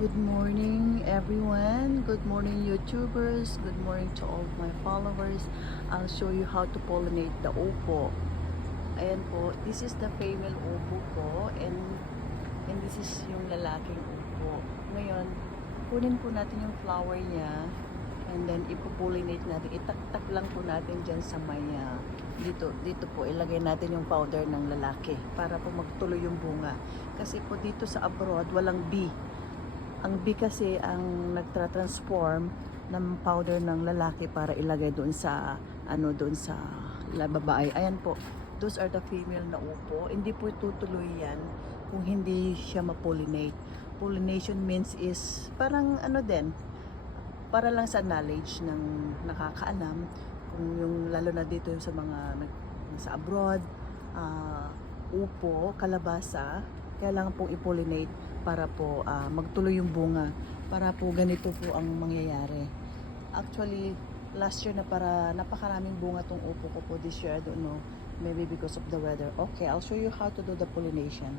Good morning everyone, good morning YouTubers, good morning to all of my followers. I'll show you how to pollinate the upo. Ayan po, this is the female upo po and this is yung lalaking upo. Ngayon, kunin po natin yung flower niya and then ipopollinate natin, itaktak lang po natin dyan sa may dito po ilagay natin yung powder ng lalaki para po magtuloy yung bunga. Kasi po dito sa abroad walang bee. Ang bee kasi ang nagtra-transform ng powder ng lalaki para ilagay doon sa doon sa babae. Ayan po. Those are the female na upo. Hindi po tutuloy yan kung hindi siya ma-pollinate. Pollination means is parang din, para lang sa knowledge ng nakakaalam kung yung lalo na dito sa mga sa abroad, upo, kalabasa, kailangan pong i-pollinate para po magtuloy yung bunga, para po ganito po ang mangyayari. Actually, last year napakaraming bunga tong upo ko po. This year I don't know, maybe because of the weather. Okay, I'll show you how to do the pollination.